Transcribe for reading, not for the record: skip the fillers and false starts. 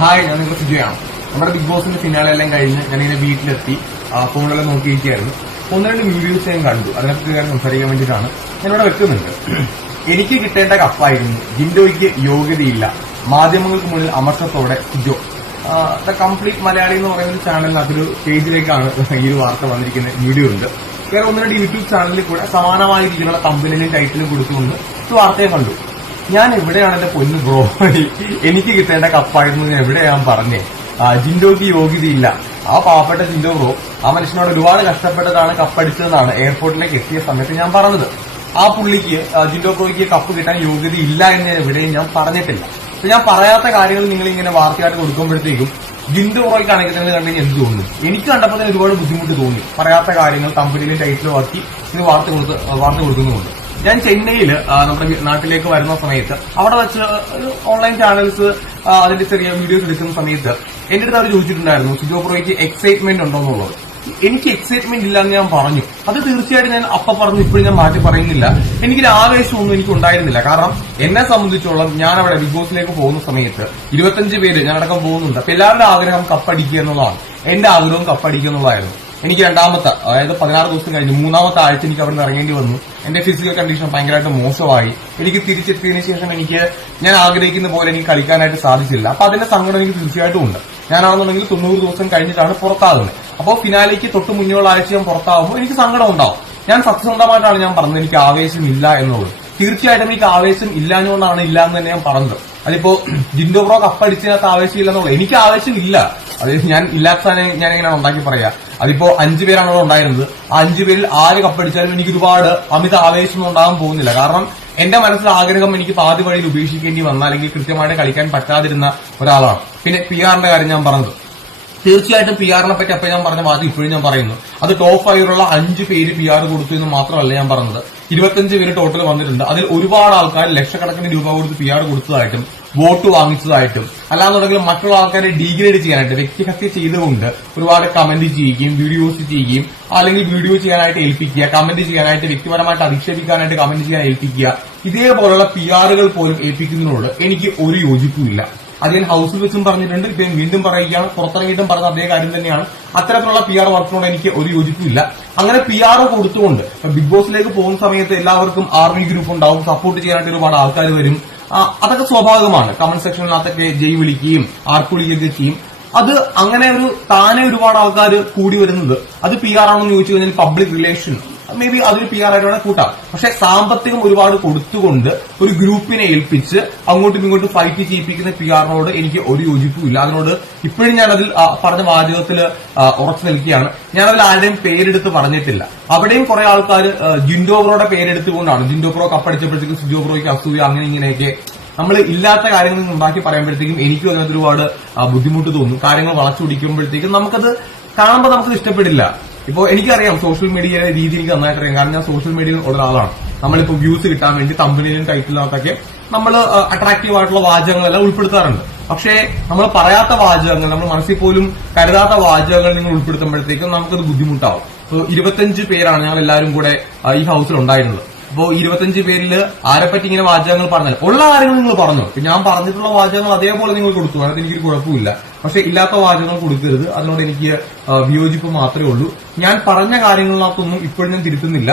Hi, ഞാൻ നിങ്ങളുടെ സുജയാണ്. നമ്മുടെ ബിഗ് ബോസിന്റെ ഫിനാലെ എല്ലാം കഴിഞ്ഞ് ഞാനിങ്ങനെ വീട്ടിലെത്തി ഫോണിലെല്ലാം നോക്കിയിരിക്കുകയായിരുന്നു. ഒന്ന് രണ്ട് വീഡിയോസ് ഞാൻ കണ്ടു. അതിനെപ്പറ്റി ഞാൻ സംസാരിക്കാൻ വേണ്ടിയിട്ടാണ് ഞാനിവിടെ വെക്കുന്നുണ്ട്. എനിക്ക് കിട്ടേണ്ട കപ്പായിരുന്നു. ജിൻഡോയ്ക്ക് യോഗ്യതയില്ല. മാധ്യമങ്ങൾക്ക് മുന്നിൽ അമർഷത്തോടെ സിജോ. ദ കംപ്ലീറ്റ് മലയാളി എന്ന് പറയുന്ന ഒരു ചാനലിനകത്തൊരു പേജിലേക്കാണ് ഈ ഒരു വാർത്ത വന്നിരിക്കുന്ന വീഡിയോ ഉണ്ട്. വേറെ ഒന്ന് രണ്ട് യൂട്യൂബ് ചാനലിൽ കൂടെ സമാനമായ രീതിയിലുള്ള തമ്പനിലും ടൈറ്റിലും കൊടുത്തുകൊണ്ട് ഒരു വാർത്തയെ കണ്ടു. ഞാൻ എവിടെയാണ് എന്റെ പൊന്നു ബ്രോ, എനിക്ക് കിട്ടേണ്ട കപ്പായിരുന്നു ഞാൻ എവിടെയാണ് പറഞ്ഞേ. ജിൻഡോയ്ക്ക് യോഗ്യതയില്ല. ആ പാവപ്പെട്ട ജിൻഡോ ബ്രോ ആ മനുഷ്യനോട് ഒരുപാട് കഷ്ടപ്പെട്ടതാണ് കപ്പടിച്ചതെന്നാണ് എയർപോർട്ടിലേക്ക് എത്തിയ സമയത്ത് ഞാൻ പറഞ്ഞത്. ആ പുള്ളിക്ക് ജിൻഡോ ബ്രോയ്ക്ക് കപ്പ് കിട്ടാൻ യോഗ്യതയില്ല എന്ന് എവിടെയും ഞാൻ പറഞ്ഞിട്ടില്ല. അപ്പൊ ഞാൻ പറയാത്ത കാര്യങ്ങൾ നിങ്ങൾ ഇങ്ങനെ വാർത്തയായിട്ട് കൊടുക്കുമ്പോഴത്തേക്കും ജിൻഡോ ബ്രോയ്ക്ക് അണയ്ക്കുന്നത് കണ്ടെങ്കിൽ എന്ത് തോന്നുന്നു? എനിക്ക് കണ്ടപ്പോൾ തന്നെ ഒരുപാട് ബുദ്ധിമുട്ട് തോന്നി. പറയാത്ത കാര്യങ്ങൾ കമ്പനിയിലും ടൈറ്റിലും ആക്കി ഇത് വാർത്ത കൊടുക്കുന്നുമുണ്ട്. ഞാൻ ചെന്നൈയിൽ നമ്മുടെ നാട്ടിലേക്ക് വരുന്ന സമയത്ത് അവിടെ വെച്ച് ഓൺലൈൻ ചാനൽസ് അതിന്റെ ചെറിയ വീഡിയോസ് എടുക്കുന്ന സമയത്ത് എന്റെ അടുത്ത് അവർ ചോദിച്ചിട്ടുണ്ടായിരുന്നു സിജോ ബ്രോയ്ക്ക് എക്സൈറ്റ്മെന്റ് ഉണ്ടോ എന്നുള്ളത്. എനിക്ക് എക്സൈറ്റ്മെന്റ് ഇല്ലാന്ന് ഞാൻ പറഞ്ഞു. അത് തീർച്ചയായിട്ടും ഞാൻ പറഞ്ഞു, ഇപ്പോഴും ഞാൻ മാറ്റി പറയുന്നില്ല. എനിക്കൊരു ആവേശമൊന്നും എനിക്ക് ഉണ്ടായിരുന്നില്ല. കാരണം എന്നെ സംബന്ധിച്ചോളം ഞാൻ അവിടെ ബിഗ് ബോസിലേക്ക് പോകുന്ന സമയത്ത് 25 പേര് ഞാനടക്കം പോകുന്നുണ്ട്. അപ്പൊ എല്ലാവരുടെ ആഗ്രഹം കപ്പടിക്കുക എന്നുള്ളതാണ്. എന്റെ ആഗ്രഹവും കപ്പടിക്കുക എന്നുള്ളതായിരുന്നു. എനിക്ക് രണ്ടാമത്തെ, അതായത് 16 ദിവസം കഴിഞ്ഞ് 3ാമത്തെ ആഴ്ച എനിക്ക് അവിടെ നിന്ന് ഇറങ്ങേണ്ടി വന്നു. എന്റെ ഫിസിക്കൽ കണ്ടീഷൻ ഭയങ്കരമായിട്ട് മോശമായി. എനിക്ക് തിരിച്ചെത്തിയതിനു ശേഷം ഞാൻ ആഗ്രഹിക്കുന്ന പോലെ എനിക്ക് കളിക്കാനായിട്ട് സാധിച്ചില്ല. അപ്പൊ അതിന്റെ സങ്കടം എനിക്ക് തീർച്ചയായിട്ടും ഉണ്ട്. ഞാനാണെന്നുണ്ടെങ്കിൽ 90 ദിവസം കഴിഞ്ഞിട്ടാണ് പുറത്താകുന്നത്. അപ്പോൾ ഫിനാലേക്ക് തൊട്ട് മുന്നേയുള്ള ആഴ്ച ഞാൻ പുറത്താകുമ്പോൾ എനിക്ക് സങ്കടം ഉണ്ടാവും. ഞാൻ സത്യസന്ധമായിട്ടാണ് ഞാൻ പറഞ്ഞത് എനിക്ക് ആവേശമില്ല എന്നുള്ളത്. തീർച്ചയായിട്ടും എനിക്ക് ആവേശം ഇല്ലാഞ്ഞുകൊണ്ടാണ് ഇല്ല എന്ന് തന്നെ ഞാൻ പറഞ്ഞത്. അതിപ്പോ ജിൻഡോ ബ്രോ കപ്പടിച്ചതിനകത്ത് ആവേശമില്ല എന്നുള്ളത്. എനിക്ക് ആവേശമില്ല. അതായത് ഞാൻ ഇല്ലാത്ത ഞാൻ എങ്ങനെയാണ് ഉണ്ടാക്കി പറയാ. അതിപ്പോ 5 പേരാണ് അവിടെ ഉണ്ടായിരുന്നത്. ആ 5 പേരിൽ ആര് കപ്പടിച്ചാലും എനിക്ക് ഒരുപാട് അമിത ആവേശമൊന്നും ഉണ്ടാകാൻ പോകുന്നില്ല. കാരണം എന്റെ മനസ്സിലെ ആഗ്രഹം എനിക്ക് പാതി വഴിയിൽ ഉപേക്ഷിക്കേണ്ടി വന്ന അല്ലെങ്കിൽ കൃത്യമായിട്ട് കളിക്കാൻ പറ്റാതിരുന്ന ഒരാളാണ്. പിന്നെ PR-ന്റെ കാര്യം ഞാൻ പറഞ്ഞത്, തീർച്ചയായിട്ടും PR-നെ പറ്റി അപ്പോൾ ഞാൻ പറഞ്ഞ വാദം ഇപ്പോഴും ഞാൻ പറയുന്നു. അത് ടോപ്പ് 5 5 പേര് PR കൊടുത്തു എന്ന് മാത്രമല്ല ഞാൻ പറഞ്ഞത്. 25 പേര് ടോട്ടൽ വന്നിട്ടുണ്ട്. അതിൽ ഒരുപാട് ആൾക്കാർ ലക്ഷക്കണക്കിന് രൂപ കൊടുത്ത് PR കൊടുത്തതായിട്ടും വോട്ട് വാങ്ങിച്ചതായിട്ടും അല്ലാന്നുണ്ടെങ്കിൽ മറ്റുള്ള ആൾക്കാരെ ഡീഗ്രേഡ് ചെയ്യാനായിട്ട് വ്യക്തിഹത്യ ചെയ്തുകൊണ്ട് ഒരുപാട് കമന്റ് ചെയ്യുകയും വീഡിയോസ് ചെയ്യുകയും അല്ലെങ്കിൽ വീഡിയോ ചെയ്യാനായിട്ട് ഏൽപ്പിക്കുക, കമന്റ് ചെയ്യാനായിട്ട് വ്യക്തിപരമായിട്ട് അധിക്ഷേപിക്കാനായിട്ട് കമന്റ് ചെയ്യാൻ ഏൽപ്പിക്കുക, ഇതേപോലുള്ള PR-കൾ പോലും ഏൽപ്പിക്കുന്നതിനോട് എനിക്ക് ഒരു യോജിപ്പുമില്ല. അത് ഞാൻ ഹൌസിൽ വെച്ചും പറഞ്ഞിട്ടുണ്ട്. ഇപ്പൊ വീണ്ടും പറയുകയാണ്, പുറത്തിറങ്ങിയിട്ടും പറഞ്ഞ അതേ കാര്യം തന്നെയാണ്. അത്തരത്തിലുള്ള PR വർക്കിനോട് എനിക്ക് ഒരു യോജിപ്പില്ല. അങ്ങനെ PR കൊടുത്തുകൊണ്ട് ബിഗ് ബോസിലേക്ക് പോകുന്ന സമയത്ത് എല്ലാവർക്കും ആർമി ഗ്രൂപ്പ് ഉണ്ടാവും, സപ്പോർട്ട് ചെയ്യാനായിട്ട് ഒരുപാട് ആൾക്കാർ വരും. അതൊക്കെ സ്വാഭാവികമാണ്. കമന്റ് സെക്ഷനിനകത്തൊക്കെ ജയ് വിളിക്കുകയും ആർപ്പുളിക്കുകയൊക്കെ ചെയ്യും. അത് അങ്ങനെ താനെ ഒരുപാട് ആൾക്കാർ കൂടി വരുന്നത് അത് PR ആണെന്ന് ചോദിച്ചു കഴിഞ്ഞാൽ പബ്ലിക് റിലേഷൻ മേ ബി അതൊരു PR ആയിട്ട് വേണം കൂട്ടാം. പക്ഷെ സാമ്പത്തികം ഒരുപാട് കൊടുത്തുകൊണ്ട് ഒരു ഗ്രൂപ്പിനെ ഏൽപ്പിച്ച് അങ്ങോട്ടും ഇങ്ങോട്ടും ഫൈറ്റ് ചെയ്യിപ്പിക്കുന്ന PR-നോട് എനിക്ക് ഒരു യോജിപ്പുമില്ല. അതിനോട് ഇപ്പോഴും ഞാനതിൽ പറഞ്ഞ വാചകത്തിൽ ഉറച്ചു നിൽക്കുകയാണ്. ഞാനതിൽ ആരുടെയും പേരെടുത്ത് പറഞ്ഞിട്ടില്ല. അവിടെയും കുറെ ആൾക്കാർ ജിൻഡോ ബ്രോയുടെ പേരെടുത്തുകൊണ്ടാണ് ജിൻഡോ ബ്രോ കപ്പടിച്ചപ്പോഴത്തേക്കും സിജോ ബ്രോയ്ക്ക് അസൂയ അങ്ങനെ ഇങ്ങനെയൊക്കെ നമ്മൾ ഇല്ലാത്ത കാര്യങ്ങൾ ഉണ്ടാക്കി പറയുമ്പോഴത്തേക്കും എനിക്കും അതിനകത്ത് ഒരുപാട് ബുദ്ധിമുട്ട് തോന്നും. കാര്യങ്ങൾ വളച്ചൊടിക്കുമ്പോഴത്തേക്കും നമുക്കത് കാണുമ്പോൾ നമുക്കത് ഇഷ്ടപ്പെടില്ല. ഇപ്പോ എനിക്കറിയാം സോഷ്യൽ മീഡിയയിലെ രീതി എനിക്ക് നന്നായിട്ട് അറിയാം. കാരണം ഞാൻ സോഷ്യൽ മീഡിയയിൽ ഒരാളാണ്. നമ്മളിപ്പോ വ്യൂസ് കിട്ടാൻ വേണ്ടി തമ്പനിയിലും ടൈറ്റിലിനകത്തൊക്കെ നമ്മൾ അട്രാക്റ്റീവ് ആയിട്ടുള്ള വാചകങ്ങളെല്ലാം ഉൾപ്പെടുത്താറുണ്ട്. പക്ഷേ നമ്മൾ പറയാത്ത വാചകങ്ങൾ, നമ്മൾ മനസ്സിൽ പോലും കരുതാത്ത വാചകങ്ങൾ നിങ്ങൾ ഉൾപ്പെടുത്തുമ്പോഴത്തേക്കും നമുക്കത് ബുദ്ധിമുട്ടാവും. 25 പേരാണ് ഞങ്ങൾ എല്ലാവരും കൂടെ ഈ ഹൌസിൽ ഉണ്ടായിരുന്നത്. അപ്പോ 25 പേരിൽ ആരെപ്പറ്റി ഇങ്ങനെ വാചകങ്ങൾ പറഞ്ഞാൽ ഉള്ള കാര്യങ്ങൾ നിങ്ങൾ പറഞ്ഞു. ഞാൻ പറഞ്ഞിട്ടുള്ള വാചകങ്ങൾ അതേപോലെ നിങ്ങൾ കൊടുത്തു, അതിന് എനിക്കൊരു കുഴപ്പമില്ല. പക്ഷെ ഇല്ലാത്ത വാചകങ്ങൾ കൊടുക്കരുത്. അതിനോട് എനിക്ക് വിയോജിപ്പ് മാത്രമേ ഉള്ളൂ. ഞാൻ പറഞ്ഞ കാര്യങ്ങളിനകത്തൊന്നും ഇപ്പോഴും ഞാൻ തിരുത്തുന്നില്ല.